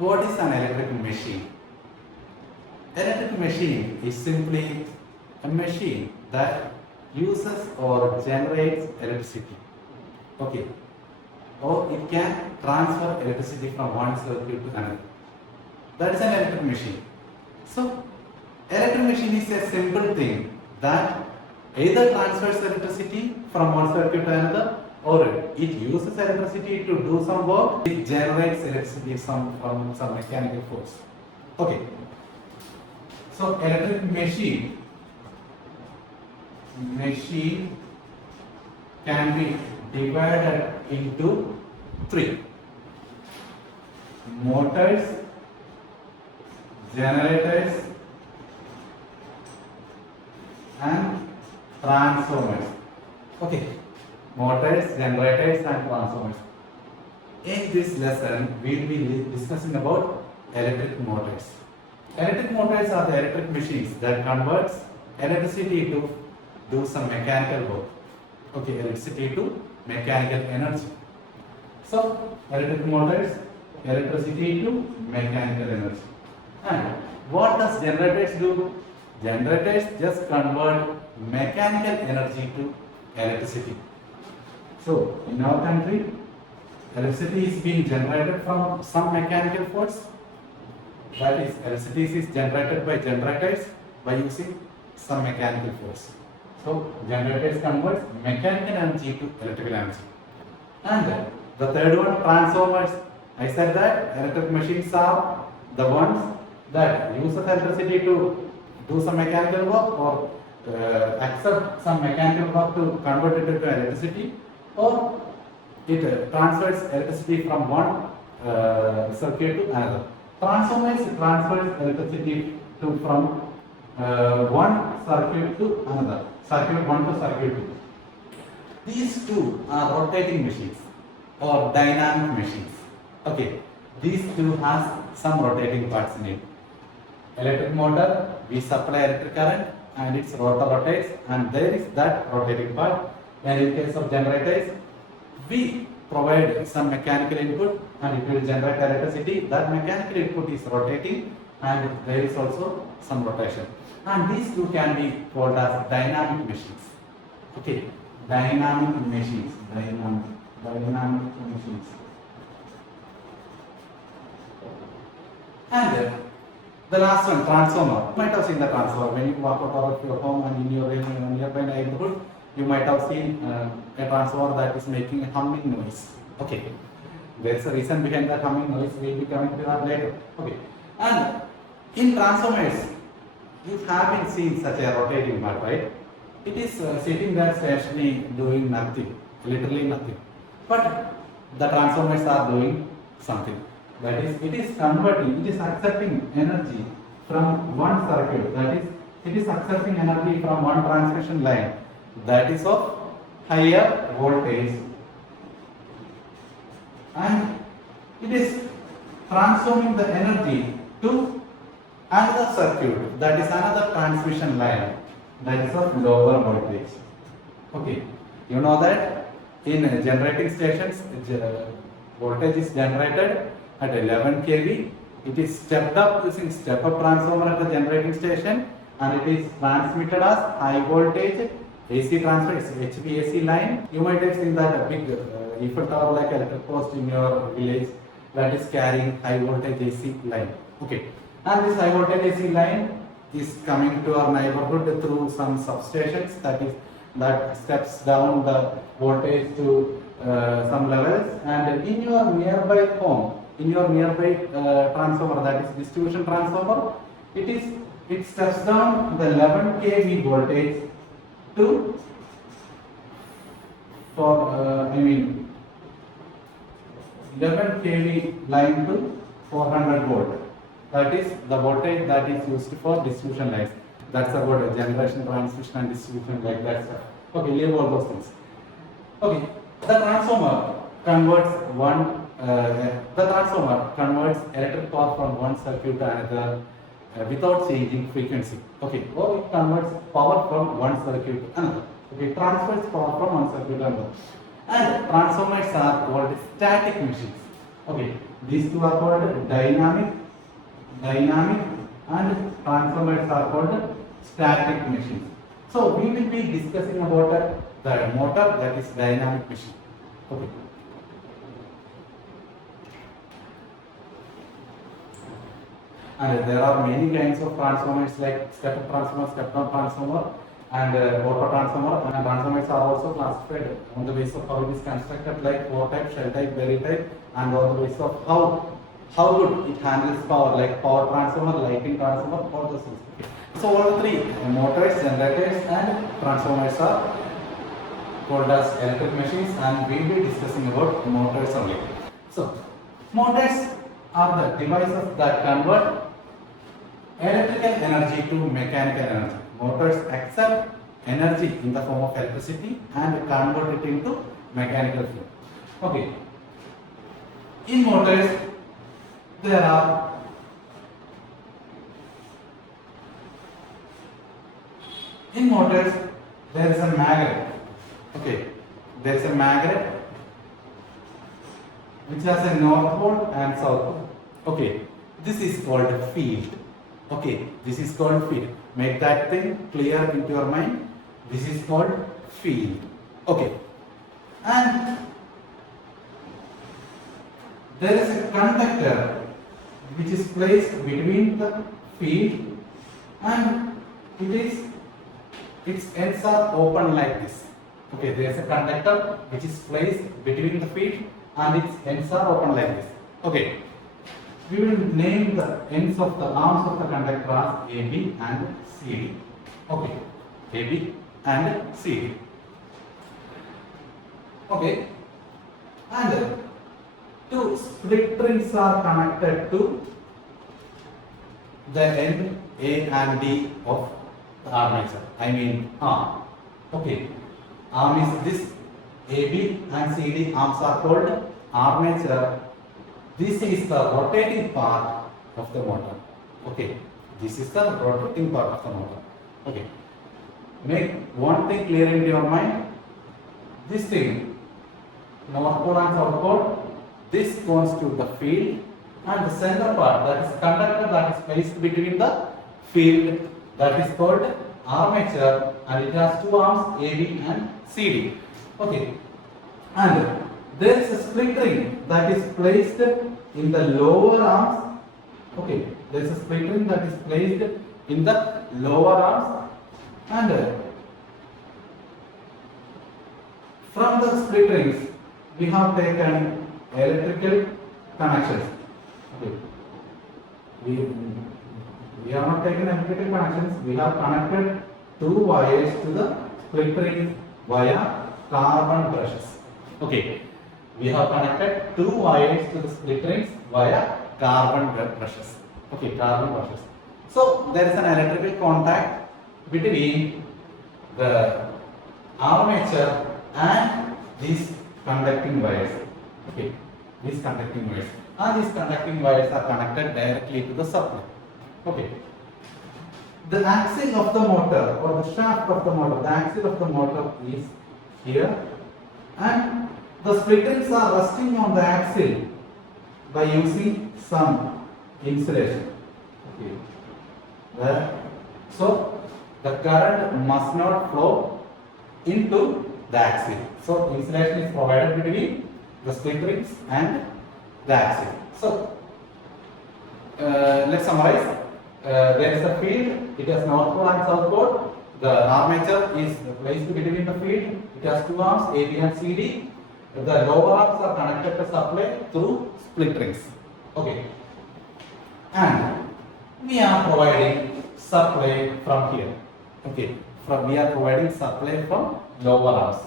What is an electric machine? Electric machine is simply a machine that uses or generates electricity. Okay. Or it can transfer electricity from one circuit to another. That is an electric machine. So, electric machine is a simple thing that either transfers electricity from one circuit to another, or it uses electricity to do some work. It generates electricity from some mechanical force. Okay. So electric machine can be divided into three: motors, generators, and transformers. Okay, motors, generators, and transformers. In this lesson, we will be discussing about electric motors. Electric motors are the electric machines that converts electricity to do some mechanical work. Okay, electricity to mechanical energy. So, electric motors, electricity to mechanical energy. And what does generators do? Generators just convert mechanical energy to electricity. So, in our country, electricity is being generated from some mechanical force. That is, electricity is generated by generators by using some mechanical force. So, generators convert mechanical energy to electrical energy. And the third one, transformers. I said that electric machines are the ones that use electricity to do some mechanical work, or accept some mechanical work to convert it into electricity, or it transfers electricity from one circuit to another. Transformers transfers electricity from one circuit to another, circuit 1 to circuit 2. These two are rotating machines or dynamic machines. Okay, these two has some rotating parts in it. Electric motor, we supply electric current and its rotor rotates, and there is that rotating part. And in case of generators, we provide some mechanical input and it will generate electricity. That mechanical input is rotating and there is also some rotation. And these two can be called as dynamic machines. Okay, dynamic machines. And the last one, transformer. You might have seen the transformer. When you walk out of your home and in your nearby neighborhood, you might have seen a transformer that is making a humming noise. Okay, there is a reason behind that humming noise. We will be coming to that later. Okay, and in transformers, you haven't seen such a rotating part, right? It is sitting there stationary doing nothing, literally nothing. But the transformers are doing something. That is, it is converting, it is accepting energy from one circuit. That is, it is accepting energy from one transmission line that is of higher voltage, and it is transforming the energy to another circuit, that is another transmission line that is of lower voltage. Okay, you know that in generating stations, voltage is generated at 11 kV. It is stepped up using step-up transformer at the generating station, and it is transmitted as high voltage AC transfer, it's HVAC line. You might have seen that a big Eiffel Tower like electric post in your village that is carrying high voltage AC line. Okay, and this high voltage AC line is coming to our neighborhood through some substations, that steps down the voltage to some levels, and in your nearby home, in your nearby transformer, that is distribution transformer, it steps down the 11 kV voltage to 11 kV line to 400 volt. That is the voltage that is used for distribution lines. That's about generation, transmission, and distribution, like that stuff. Okay, leave all those things. Okay, the transformer converts electric power from one circuit to another without changing frequency. Okay, or it converts power from one circuit to another. Okay, transfers power from one circuit to another. And transformers are called static machines. Okay, These two are called dynamic, and transformers are called static machines. So we will be discussing about the motor, that is dynamic machine. Okay. And there are many kinds of transformers like step transformer, step down transformer, and auto transformer. And transformers are also classified on the basis of how it is constructed, like core type, shell type, berry type, and on the basis of how good it handles power, like power transformer, lighting transformer, all those things. Okay. So all the three motors, generators, and transformers are called as electric machines, and we will be discussing about motors only. So motors are the devices that convert electrical energy to mechanical energy. Motors accept energy in the form of electricity and convert it into mechanical flow. Okay. In motors, there are there is a magnet. Okay, there is a magnet which has a north pole and south pole. Okay, this is called field. Okay, this is called field. Make that thing clear into your mind. This is called field. Okay, and there is a conductor which is placed between the field, and its ends are open like this. Okay, there is a conductor which is placed between the field and its ends are open like this. Okay, we will name the ends of the arms of the conductor as AB and CD. Okay, AB and CD. Okay, and two split rings are connected to the end A and D of the armature. I mean arm. Okay, arm is this. AB and CD arms are called armature. This is the rotating part of the motor. Okay, this is the rotating part of the motor. Okay, make one thing clear in your mind. This thing, north pole and south pole, this constitutes the field, and the center part, that is conductor, that is placed between the field, that is called armature, and it has two arms, AB and CD. Okay, and there is a split ring that is placed in the lower arms. Okay, there is a split ring that is placed in the lower arms, and from the split rings we have taken electrical connections. Okay, we have not taken electrical connections. We have connected two wires to the split ring via carbon brushes. Okay, we have connected two wires to the split rings via carbon brushes. Okay, carbon brushes. So there is an electrical contact between the armature and these conducting wires. Okay, these conducting wires, and these conducting wires are connected directly to the supply. Okay, the axle of the motor, or the shaft of the motor, the axle of the motor is here, and the split rings are resting on the axle by using some insulation. Okay, so the current must not flow into the axle. So insulation is provided between the split rings and the axle. So let's summarize. There is a field. It has north pole and south pole. The armature is placed between the field. It has two arms, AB and CD. The lower arms are connected to supply through split rings. Okay, and we are providing supply from here. Okay, we are providing supply from lower arms.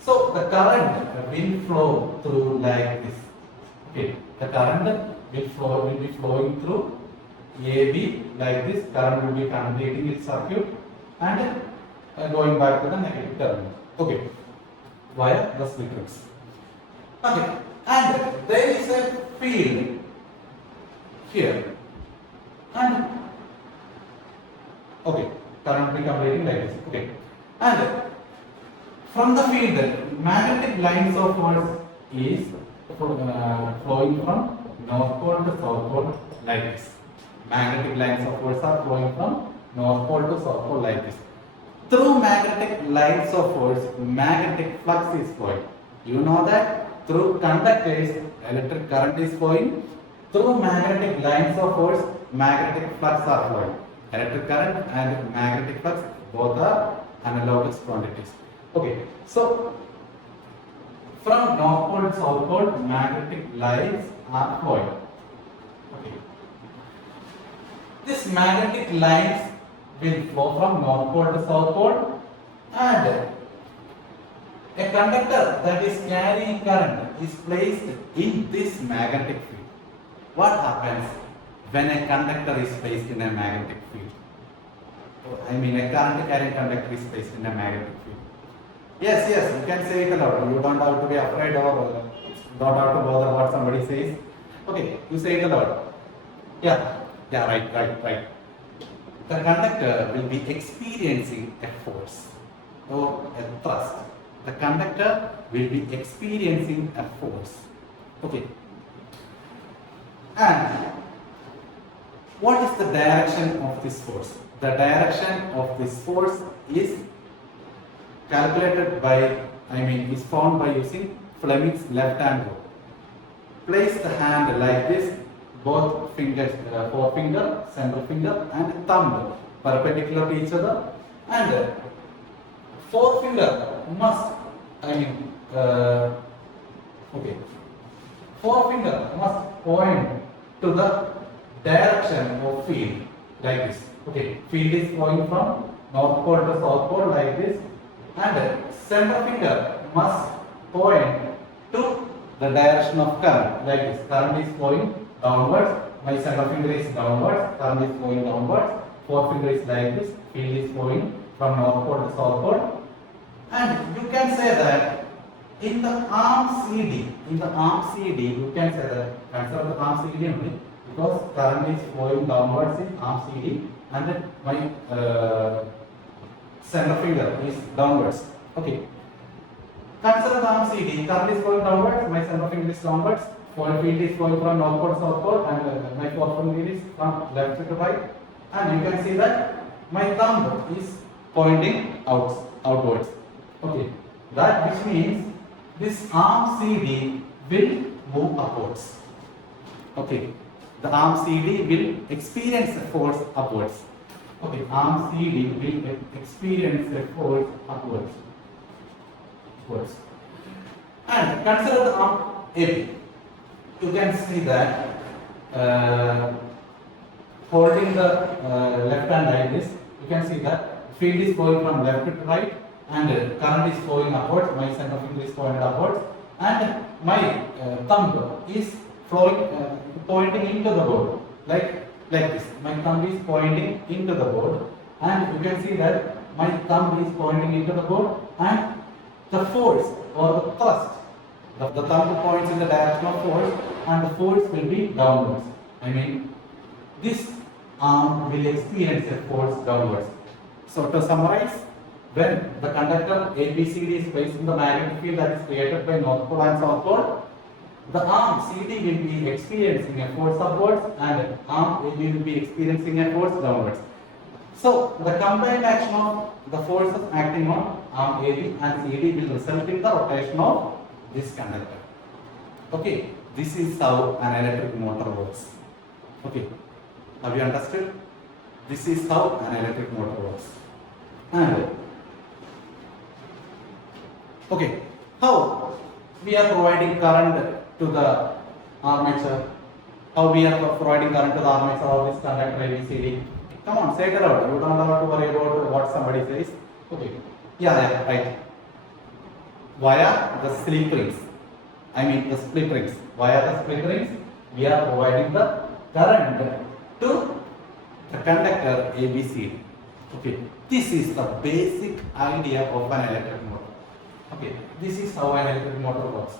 So the current will flow through like this. Okay, the current will be flowing through AB like this. Current will be completing its circuit and going back to the negative terminal. Okay, via the split rings. Okay, and there is a field here, and okay, current will be completing like this. Okay, and from the field, magnetic lines of force is flowing from North Pole to South Pole like this. Magnetic lines of force are flowing from North Pole to South Pole like this. Through magnetic lines of force, magnetic flux is flowing. You know that through conductors, electric current is flowing. Through magnetic lines of force, magnetic flux are flowing. Electric current and magnetic flux both are analogous quantities. Okay, so from North Pole to South Pole, magnetic lines are flowing. Okay. These magnetic lines will flow from North Pole to South Pole, and a conductor that is carrying current is placed in this magnetic field. What happens when a conductor is placed in a magnetic field? I mean, a current carrying conductor is placed in a magnetic field. Yes, you can say it aloud. You don't have to be afraid or don't have to bother what somebody says. Okay, you say it aloud. Yeah, right. The conductor will be experiencing a force or a thrust. The conductor will be experiencing a force. Okay. And what is the direction of this force? The direction of this force is calculated by, is found by using Fleming's left hand rule. Place the hand like this, both fingers, forefinger, center finger and thumb perpendicular to each other, and forefinger must, forefinger must point to the direction of field like this. Okay, field is flowing from North Pole to South Pole like this, and center finger must point to the direction of current like this. Current is flowing downwards, my center finger is downwards, current is flowing downwards, forefinger is like this, field is flowing from North Pole to South Pole. And you can say that in the arm CD, you can say that, consider the arm CD only, because current is flowing downwards in arm CD, and then my center finger is downwards. Okay. Consider the arm CD, current is flowing downwards, my center finger is downwards, field is flowing from North Pole to South Pole, and my forefinger is from left to right. And you can see that my thumb is pointing outwards. Okay, that which means this arm CD will move upwards. Okay, the arm CD will experience a force upwards. Okay, arm CD will experience a force upwards. And consider the arm AB. You can see that holding the left hand like this, you can see that field is flowing from left to right, and current is flowing upwards, my center finger is pointed upwards, and my thumb is flowing, pointing into the board, like this. My thumb is pointing into the board, and you can see that my thumb is pointing into the board, and the force or the thrust, the thumb points in the direction of force, and the force will be downwards. This arm will experience a force downwards. So to summarize, when the conductor ABCD is placed in the magnetic field that is created by North Pole and South Pole, the arm CD will be experiencing a force upwards, and arm AB will be experiencing a force downwards. So the combined action of the forces acting on arm AB and CD will result in the rotation of this conductor. Okay, this is how an electric motor works. Okay, have you understood? This is how an electric motor works. And okay, how we are providing current to the armature? How we are providing current to the armature of this conductor ABCD? Come on, say it out. You don't have to worry about what somebody says. Okay, yeah, right. Via the slip rings, the split rings. Via the split rings, we are providing the current to the conductor ABCD. Okay, this is the basic idea of an electric motor. Okay, this is how an electric motor works.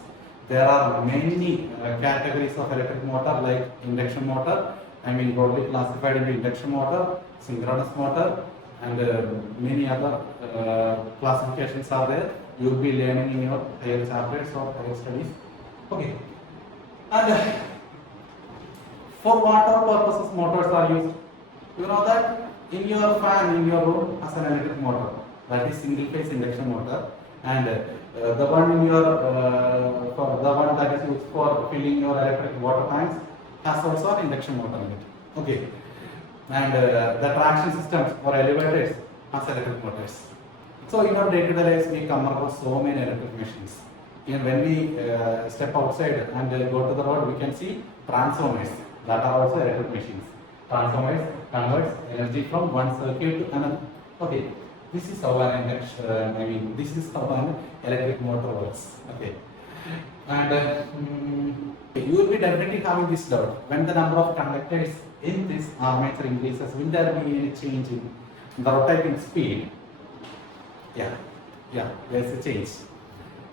There are many categories of electric motor, like induction motor. Broadly classified into induction motor, synchronous motor, and many other classifications are there. You will be learning in your higher chapters or higher studies. Okay, and For what all purposes motors are used? You know that in your fan in your room has an electric motor, that is single phase induction motor, and the one in your for the one that is used for filling your electric water tanks has also an induction motor in it. Okay, and the traction systems for elevators has electric motors. So in our day-to-day lives, we come across so many electric machines. Even when we step outside and go to the road, we can see transformers that are also electric machines. Transformers converts energy from one circuit to another. Okay, this is how an induction. This is how an electric motor works. Okay, and you will be definitely having this doubt: when the number of conductors in this armature increases, will there be any change in the rotating speed? Yeah, there's a change.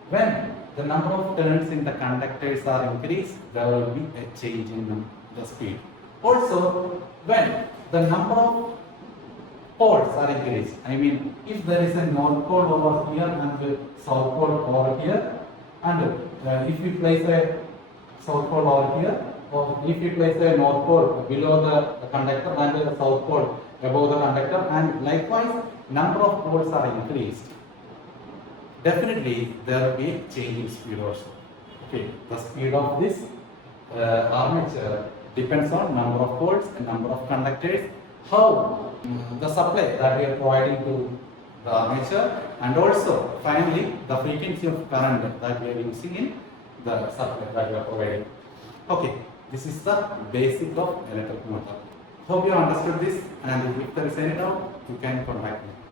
When the number of turns in the conductors are increased, there will be a change in the speed. Also, when the number of poles are increased, if there is a north pole over here and the south pole over here, and if we place a south pole over here, or if we place a north pole below the conductor and the south pole above the conductor, and likewise number of poles are increased, definitely there will be a change in speed also. Okay, the speed of this armature depends on number of poles and number of conductors, how the supply that we are providing to the armature, and also finally the frequency of current that we are using in the supply that we are providing. Okay, this is the basic of electric motor. Hope you understood this, and if there is any doubt, you can contact me.